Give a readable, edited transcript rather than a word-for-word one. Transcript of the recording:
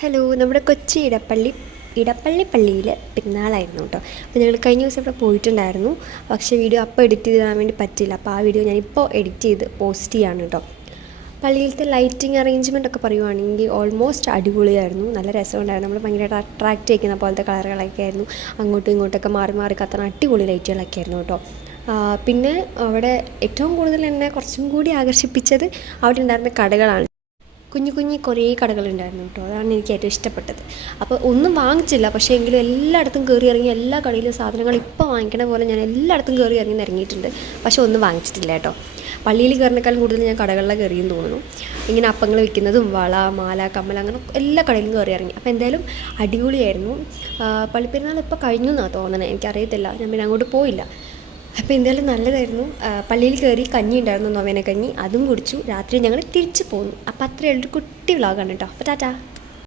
Hello, നമ്മുടെ കൊച്ചി ഇടപ്പള്ളി പള്ളിയിൽ പെരുന്നാളായിരുന്നു കേട്ടോ. അപ്പോൾ ഞങ്ങൾ കഴിഞ്ഞ ദിവസം ഇവിടെ പോയിട്ടുണ്ടായിരുന്നു. പക്ഷേ വീഡിയോ അപ്പോൾ എഡിറ്റ് ചെയ്ത് തരാൻ വേണ്ടി പറ്റില്ല. അപ്പോൾ ആ വീഡിയോ ഞാനിപ്പോൾ എഡിറ്റ് ചെയ്ത് പോസ്റ്റ് ചെയ്യാണ് കേട്ടോ. പള്ളിയിലത്തെ ലൈറ്റിംഗ് അറേഞ്ച്മെൻ്റ് ഒക്കെ പറയുവാണെങ്കിൽ ഓൾമോസ്റ്റ് അടിപൊളിയായിരുന്നു. നല്ല രസമുണ്ടായിരുന്നു. നമ്മൾ ഭയങ്കരമായിട്ട് അട്രാക്റ്റ് ചെയ്യുന്ന പോലത്തെ കളറുകളൊക്കെ ആയിരുന്നു. അങ്ങോട്ടും ഇങ്ങോട്ടൊക്കെ മാറി മാറി കത്തുന്ന അടിപൊളി ലൈറ്റുകളൊക്കെ ആയിരുന്നു കേട്ടോ. പിന്നെ അവിടെ ഏറ്റവും കൂടുതൽ എന്നെ കുറച്ചും കൂടി ആകർഷിപ്പിച്ചത് അവിടെ ഉണ്ടായിരുന്ന കടകളാണ്. കുഞ്ഞു കുഞ്ഞു കുറേ കടകളുണ്ടായിരുന്നു കേട്ടോ. അതാണ് എനിക്ക് ഏറ്റവും ഇഷ്ടപ്പെട്ടത്. അപ്പോൾ ഒന്നും വാങ്ങിച്ചില്ല, പക്ഷേ എങ്കിലും എല്ലായിടത്തും കയറി ഇറങ്ങി എല്ലാ കടയിലും സാധനങ്ങൾ ഇപ്പോൾ വാങ്ങിക്കണ പോലെ ഞാൻ എല്ലായിടത്തും കയറി ഇറങ്ങിയിട്ടുണ്ട്. പക്ഷേ ഒന്നും വാങ്ങിച്ചിട്ടില്ല കേട്ടോ. പള്ളിയിൽ കയറിനേക്കാളും കൂടുതൽ ഞാൻ കടകളിലാണ് കയറിയെന്ന് തോന്നുന്നു. ഇങ്ങനെ അപ്പങ്ങൾ വിൽക്കുന്നതും വള, മാല, കമ്മൽ, അങ്ങനെ എല്ലാ കടയിലും കയറി ഇറങ്ങി. അപ്പോൾ എന്തായാലും അടിപൊളിയായിരുന്നു. പള്ളിപ്പെരുന്നാൾ ഇപ്പോൾ കഴിഞ്ഞു എന്നാണ് തോന്നണേ, എനിക്കറിയത്തില്ല. ഞാൻ പിന്നെ അങ്ങോട്ട് പോയില്ല. അപ്പോൾ എന്തായാലും നല്ലതായിരുന്നു. പള്ളിയിൽ കയറി കഞ്ഞി ഉണ്ടായിരുന്നു, നൊവേന കഞ്ഞി, അതും കുടിച്ചു. രാത്രി ഞങ്ങൾ തിരിച്ചു പോന്നു. അപ്പോൾ അത്രയേ ഉള്ളൂ, കുട്ടി വ്ളോഗാണ് കേട്ടോ. അപ്പോൾ ടാറ്റാ.